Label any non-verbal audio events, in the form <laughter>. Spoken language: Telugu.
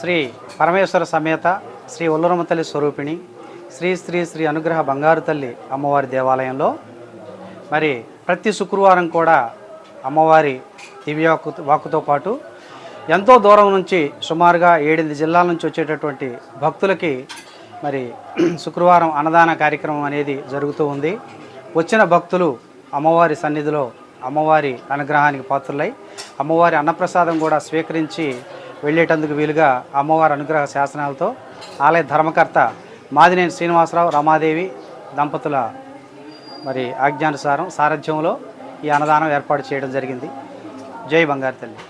శ్రీ పరమేశ్వర సమేత శ్రీ ఉల్లరమ్మ తల్లి స్వరూపిణి శ్రీ శ్రీ శ్రీ అనుగ్రహ బంగారు తల్లి అమ్మవారి దేవాలయంలో. మరి ప్రతి శుక్రవారం కూడా అమ్మవారి దివ్య వాక్కుతో పాటు ఎంతో దూరం నుంచి సుమారుగా ఏడెనిమిది జిల్లాల నుంచి వచ్చేటటువంటి భక్తులకి మరి <clears throat> శుక్రవారం అన్నదాన కార్యక్రమం అనేది జరుగుతూ ఉంది. వచ్చిన భక్తులు అమ్మవారి సన్నిధిలో అమ్మవారి అనుగ్రహానికి పాత్రులై అమ్మవారి అన్నప్రసాదం కూడా స్వీకరించి వెళ్ళేటందుకు వీలుగా అమ్మవారి అనుగ్రహ శాసనాలతో ఆలయ ధర్మకర్త మాదినేని శ్రీనివాసరావు రమాదేవి దంపతుల మరి ఆజ్ఞానుసారం సారథ్యంలో ఈ అన్నదానం ఏర్పాటు చేయడం జరిగింది. జై బంగారు తల్లి.